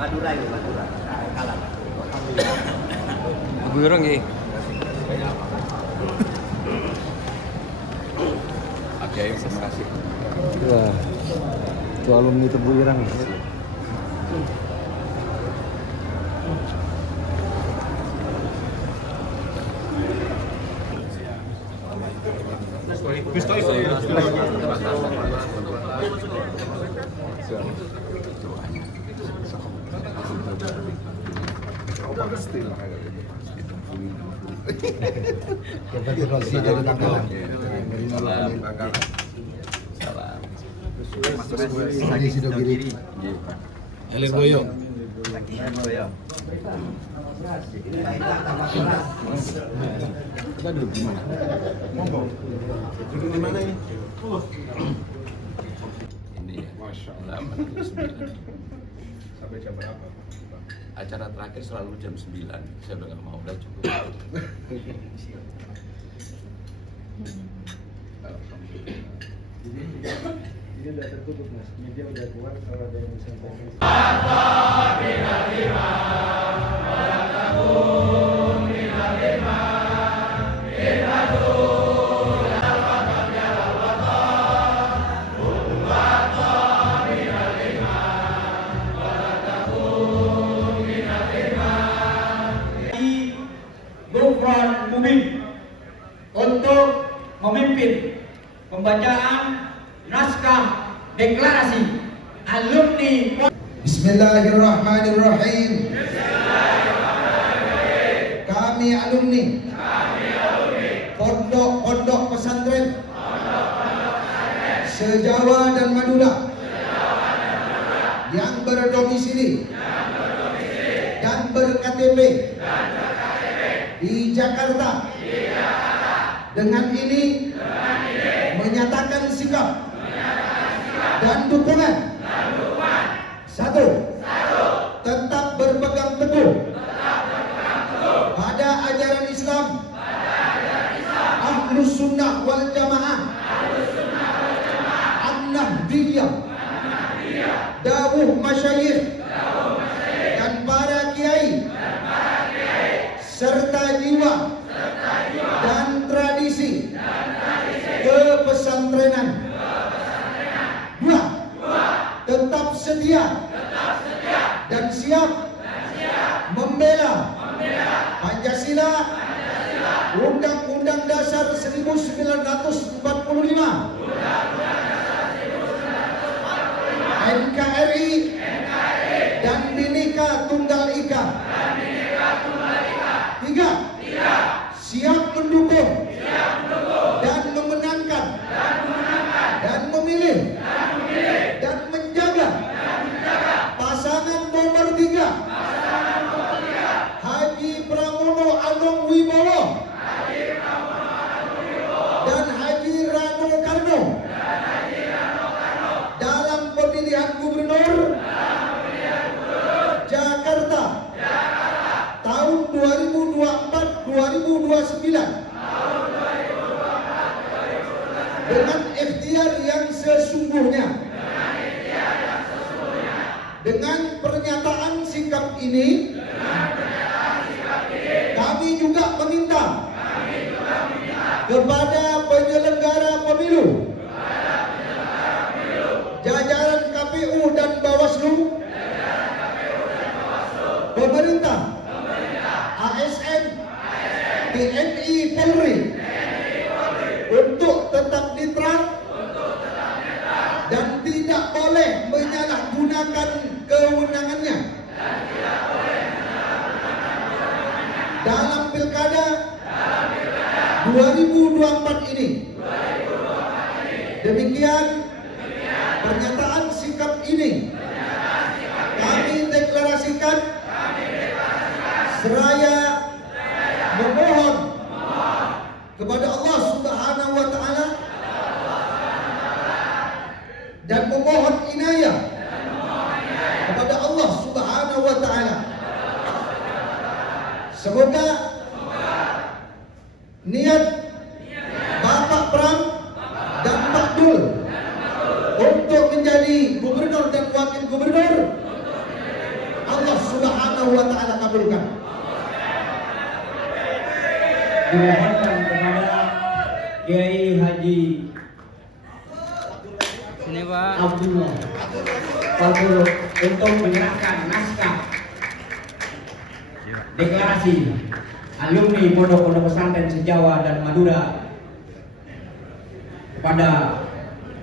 Madura itu Madura. Kalah. Ibu orang nggih. Oke, terima kasih. Wah, itu alumni Tebu Irang. Elir Boyo. Kita duduk di mana? Duduk di mana ini? Ini ya. Masya Allah. 8:09. Sampai jam berapa? Acara terakhir selalu jam 9. Saya udah nggak mau, udah cukup. Ini udah tertutup mas, media udah keluar kalau ada yang disampaikan. Gufron Mubin untuk memimpin pembacaan naskah deklarasi alumni. Bismillahirrahmanirrahim. Kami alumni pondok-pondok pesantren se-Jawa dan Madura yang berdomisili dan ber-KTP di Jakarta, dengan ini menyatakan sikap dan dukungan. Satu, tetap berpegang teguh pada ajaran Islam, Ahlus Sunnah wal Jamaah, An-Nahdiyah, dawuh masyayikh dan para kiai, serta jiwa dan tradisi kepesantrenan. Dua, tetap setia dan siap membela Pancasila, Undang-Undang Dasar 1945, NKRI, dan Bhinneka Tunggal Ika. Tiga, siap mendukung dan memenangkan dan memilih dan menjaga pasangan nomor 3 Haji Pramono Anung Wibowo dan Haji Rano Karno dalam pemilihan gubernur Jakarta tahun 2024-2029 dengan ikhtiar yang sesungguhnya. Dengan pernyataan sikap ini, kami juga meminta kepada penyelenggara pemilu, jajaran KPU dan Bawaslu, pemerintah, ASN, TNI, Polri, untuk tetap netral dan tidak boleh menyalahgunakan kewenangannya dalam pilkada 2024 ini. Demikian pernyataan sikap ini kami deklarasikan seraya memohon kepada Allah Subhanahu wa Ta'ala dan memohon inayah kepada Allah Subhanahu wa Ta'ala. Semoga niat Bapak Pram dan Pak Dul untuk menjadi gubernur dan wakil gubernur Subhanahu wa taala kabulkan. Dimohonkan kepada Kiai Haji Abdullah Fadul untuk menyerahkan naskah deklarasi alumni pondok-pondok pesantren se-Jawa dan Madura kepada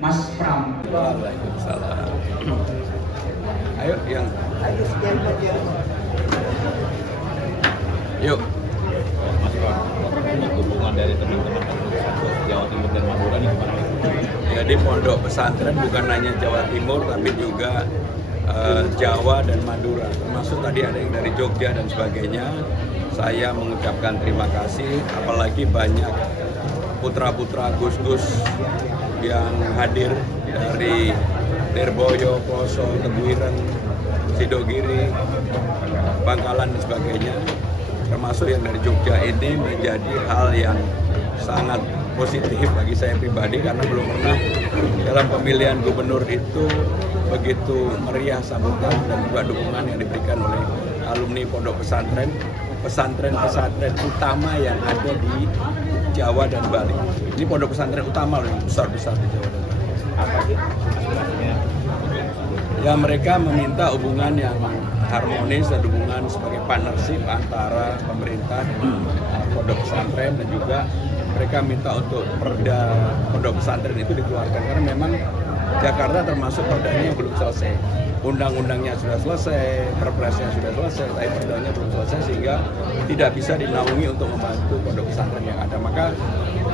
Mas Pram. Waalaikumsalam. Ayo yang. Yuk. Dukungan dari teman-teman Jawa Timur dan Madura ini gimana? Jadi pondok pesantren bukan hanya Jawa Timur tapi juga Jawa dan Madura, termasuk tadi ada yang dari Jogja dan sebagainya. Saya mengucapkan terima kasih, apalagi banyak putra-putra Gus-Gus yang hadir dari Lirboyo, Ploso, Tebuireng, Sidogiri, Bangkalan dan sebagainya. Termasuk yang dari Jogja ini menjadi hal yang sangat positif bagi saya pribadi karena belum pernah dalam pemilihan gubernur itu begitu meriah sambutan dan juga dukungan yang diberikan oleh alumni pondok pesantren utama yang ada di Jawa dan Bali. Ini pondok pesantren utama yang besar-besar di Jawa dan Bali. Apa sih aspirasinya? Ya mereka meminta hubungan yang harmonis dan hubungan sebagai partnership antara pemerintah dan pondok pesantren, dan juga mereka minta untuk perda pondok pesantren itu dikeluarkan karena memang Jakarta termasuk perdanya yang belum selesai. Undang-undangnya sudah selesai, perpresnya sudah selesai, tapi perdanya belum selesai sehingga tidak bisa dinaungi untuk membantu pondok pesantren yang ada. Maka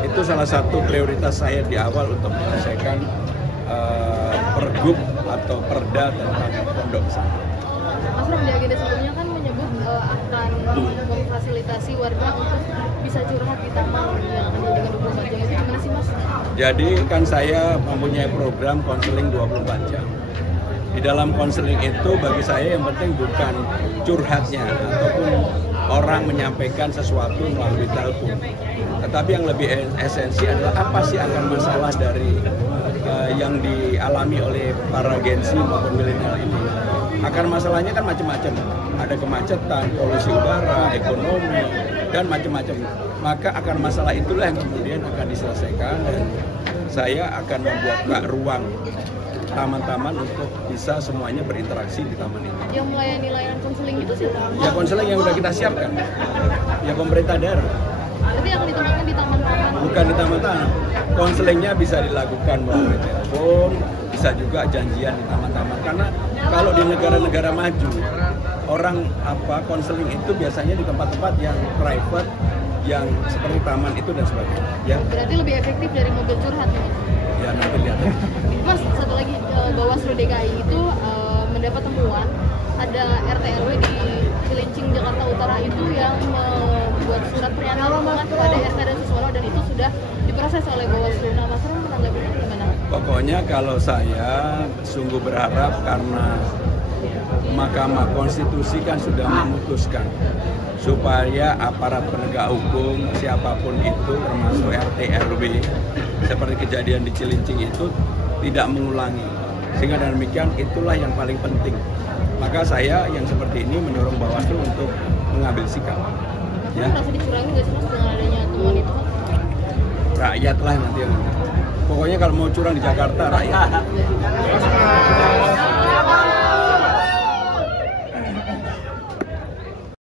itu salah satu prioritas saya di awal untuk menyelesaikan pergub atau perda tentang pondok pesantren. Mas Ram, di agenda sebelumnya kan menyebut akan memfasilitasi warga untuk bisa curhat di taman yang akan dijadikan 24 jam. Itu gimana sih Mas? Jadi kan saya mempunyai program konseling 24 jam. Di dalam konseling itu bagi saya yang penting bukan curhatnya ataupun orang menyampaikan sesuatu melalui telepon. Tetapi yang lebih esensi adalah apa sih akar masalah dari yang dialami oleh para Gen Z maupun milenial ini. Akar masalahnya kan macam-macam, ada kemacetan, polusi udara, ekonomi, dan macam-macam. Maka akar masalah itulah yang kemudian akan diselesaikan, dan saya akan membuat ruang taman-taman untuk bisa semuanya berinteraksi di taman ini. Yang melayani layanan konseling itu sih? Ya konseling yang sudah kita siapkan, ya pemerintah daerah. Berarti akan ditempatkan di taman-taman? Bukan di taman-taman, konselingnya bisa dilakukan melalui telepon, bisa juga janjian di taman-taman. Karena kalau di negara-negara maju, orang konseling itu biasanya di tempat-tempat yang private, yang seperti taman itu dan sebagainya. Ya. Berarti lebih efektif dari mobil curhat, Mas? Ya nanti lihat. Mas, satu lagi, Bawaslu DKI itu mendapat temuan ada RT RW di Cilincing Jakarta Utara itu yang membuat surat pernyataan dukungan kepada RT dan Suswono, dan itu sudah diproses oleh Bawaslu. Nah, Mas Ram menanggapinya gimana? Pokoknya kalau saya sungguh berharap, karena Mahkamah Konstitusi kan sudah memutuskan supaya aparat penegak hukum siapapun itu termasuk RT RW seperti kejadian di Cilincing itu tidak mengulangi, sehingga dengan demikian itulah yang paling penting. Maka saya yang seperti ini mendorong Bawaslu untuk mengambil sikap. Ya. Merasa dicurangi nggak sih Mas dengan adanya temuan itu? Rakyatlah nanti yang pokoknya kalau mau curang di Jakarta rakyat.